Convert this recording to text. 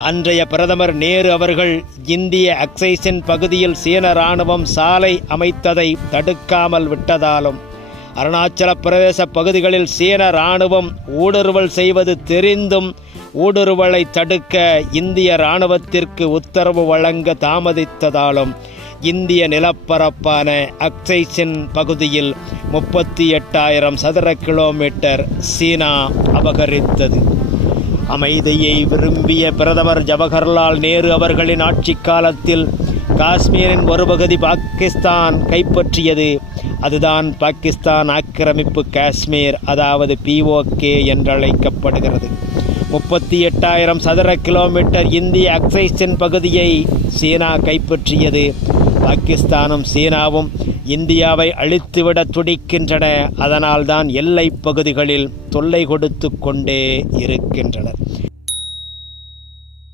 அன்றைய பிரதமர் நேரு அவர்கள் இந்திய அக்சைசின் பகுதியில் சீன இராணுவம் சாலை அமைத்ததை தடுக்காமல் விட்டதாலும், அருணாச்சல பிரதேச பகுதிகளில் சீன இராணுவம் ஊடுருவல் செய்வது தெரிந்தும் ஊடுருவலை தடுக்க இந்திய இராணுவத்திற்கு உத்தரவு வழங்க தாமதித்ததாலும் இந்திய நிலப்பரப்பான அக்சைசின் பகுதியில் 38,000 சதுர கிலோமீட்டர் சீனா அபகரித்தது. அமைதியை விரும்பிய பிரதமர் ஜவஹர்லால் நேரு அவர்களின் ஆட்சி காலத்தில் காஷ்மீரின் ஒரு பகுதி பாகிஸ்தான் கைப்பற்றியது. அதுதான் பாகிஸ்தான் ஆக்கிரமிப்பு காஷ்மீர், அதாவது POK என்றழைக்கப்படுகிறது. 38,000 சதுர கிலோமீட்டர் இந்திய அக்சைசின் பகுதியை சீனா கைப்பற்றியது. பாகிஸ்தானும் சீனாவும் இந்தியாவை அழித்துவிட துடிக்கின்றன. அதனால்தான் எல்லை பகுதிகளில் தொல்லை கொடுத்து கொண்டே இருக்கின்றனர்.